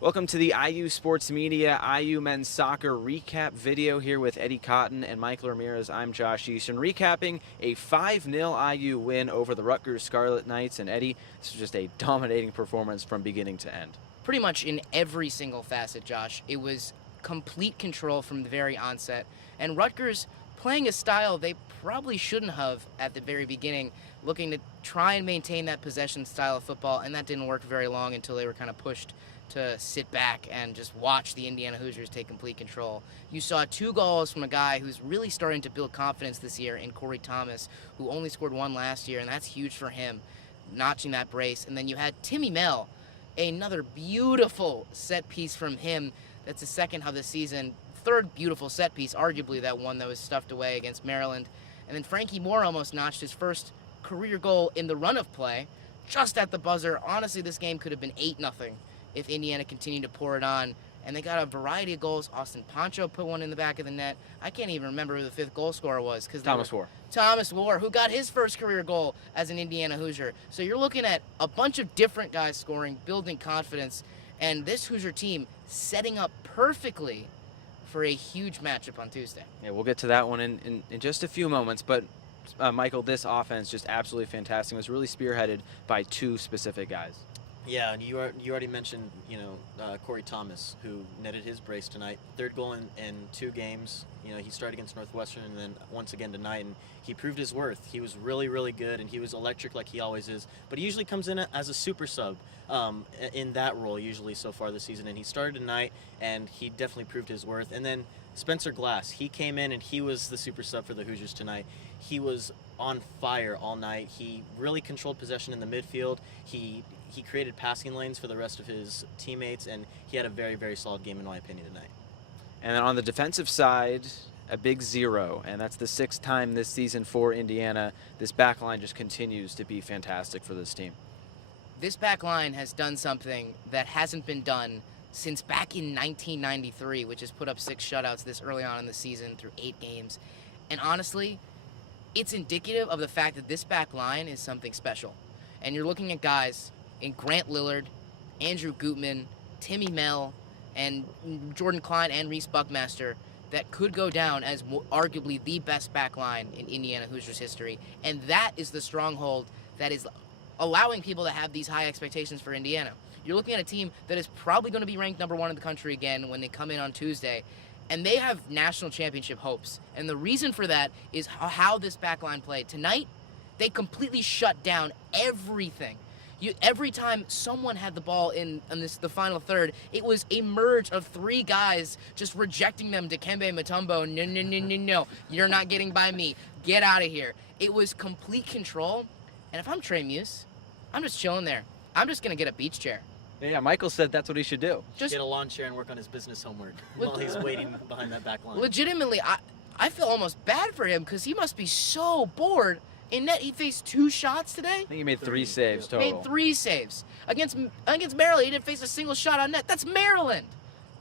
Welcome to the IU Sports Media IU Men's Soccer Recap video here with Eddie Cotton and Michael Ramirez. I'm Josh Easton, recapping a 5-0 IU win over the Rutgers Scarlet Knights. And Eddie, this was just a dominating performance from beginning to end. Pretty much in every single facet, Josh. It was complete control from the very onset. And Rutgers playing a style they probably shouldn't have at the very beginning, looking to try and maintain that possession style of football, and that didn't work very long until they were kind of pushed to sit back and just watch the Indiana Hoosiers take complete control. You saw 2 goals from a guy who's really starting to build confidence this year in Corey Thomas, who only scored 1 last year, and that's huge for him, notching that brace. And then you had Timmy Mell, another beautiful set piece from him. That's the second of the season. Third beautiful set piece, arguably that one that was stuffed away against Maryland. And then Frankie Moore almost notched his first career goal in the run of play, just at the buzzer. Honestly, this game could have been 8-0 if Indiana continued to pour it on. And they got a variety of goals. Austin Poncho put one in the back of the net. I can't even remember who the 5th goal scorer was. Thomas Moore. Thomas Moore, who got his first career goal as an Indiana Hoosier. So you're looking at a bunch of different guys scoring, building confidence, and this Hoosier team setting up perfectly for a huge matchup on Tuesday. Yeah, we'll get to that one in just a few moments. But, Michael, this offense just absolutely fantastic. It was really spearheaded by 2 specific guys. Yeah, and you already mentioned, Corey Thomas, who netted his brace tonight. 3rd goal in 2 games. He started against Northwestern and then once again tonight, and he proved his worth. He was really, really good, and he was electric like he always is. But he usually comes in as a super sub in that role usually so far this season, and he started tonight, and he definitely proved his worth. And then Spencer Glass, he came in, and he was the super sub for the Hoosiers tonight. He was on fire all night. He really controlled possession in the midfield. He created passing lanes for the rest of his teammates, and he had a very, very solid game in my opinion tonight. And then on the defensive side, a big 0, and that's the 6th time this season for Indiana. This back line just continues to be fantastic for this team. This back line has done something that hasn't been done since back in 1993, which has put up 6 shutouts this early on in the season through 8 games. And honestly, it's indicative of the fact that this back line is something special. And you're looking at guys in Grant Lillard, Andrew Gutman, Timmy Mell, and Jordan Klein and Reese Buckmaster that could go down as arguably the best back line in Indiana Hoosiers history. And that is the stronghold that is allowing people to have these high expectations for Indiana. You're looking at a team that is probably going to be ranked #1 in the country again when they come in on Tuesday, and they have national championship hopes. And the reason for that is how this back line played. Tonight, they completely shut down everything. Every time someone had the ball in the final third, it was a merge of 3 guys just rejecting them. Dikembe Mutombo, no, you're not getting by me. Get out of here. It was complete control. And if I'm Trey Muse, I'm just chilling there. I'm just going to get a beach chair. Yeah, Michael said that's what he should do. Just get a lawn chair and work on his business homework while he's waiting behind that back line. Legitimately, I feel almost bad for him because he must be so bored. In net, he faced 2 shots today. I think he made 3 saves total. Made 3 saves. Against Maryland, he didn't face a single shot on net. That's Maryland.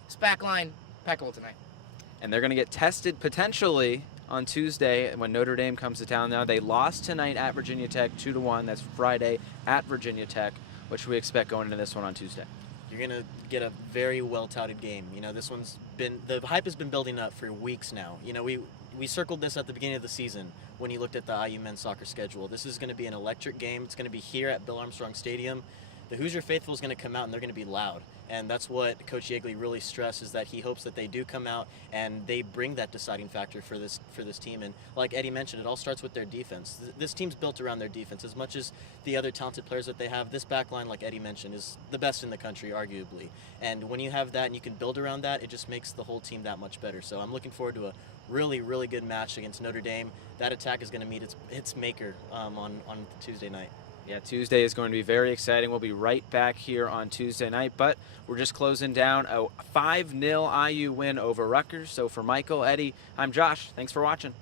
This back line, impeccable tonight. And they're going to get tested potentially on Tuesday when Notre Dame comes to town. Now, they lost tonight at Virginia Tech 2-1. That's Friday at Virginia Tech, which we expect going into this one on Tuesday. You're going to get a very well-touted game. This one's been, the hype has been building up for weeks now. We circled this at the beginning of the season when you looked at the IU men's soccer schedule. This is going to be an electric game. It's going to be here at Bill Armstrong Stadium. The Hoosier faithful is going to come out, and they're going to be loud. And that's what Coach Yeagley really stressed, is that he hopes that they do come out and they bring that deciding factor for this team. And like Eddie mentioned, it all starts with their defense. This team's built around their defense. As much as the other talented players that they have, this back line, like Eddie mentioned, is the best in the country, arguably. And when you have that and you can build around that, it just makes the whole team that much better. So I'm looking forward to a really, really good match against Notre Dame. That attack is going to meet its maker on Tuesday night. Yeah, Tuesday is going to be very exciting. We'll be right back here on Tuesday night, but we're just closing down a 5-0 IU win over Rutgers. So for Michael, Eddie, I'm Josh. Thanks for watching.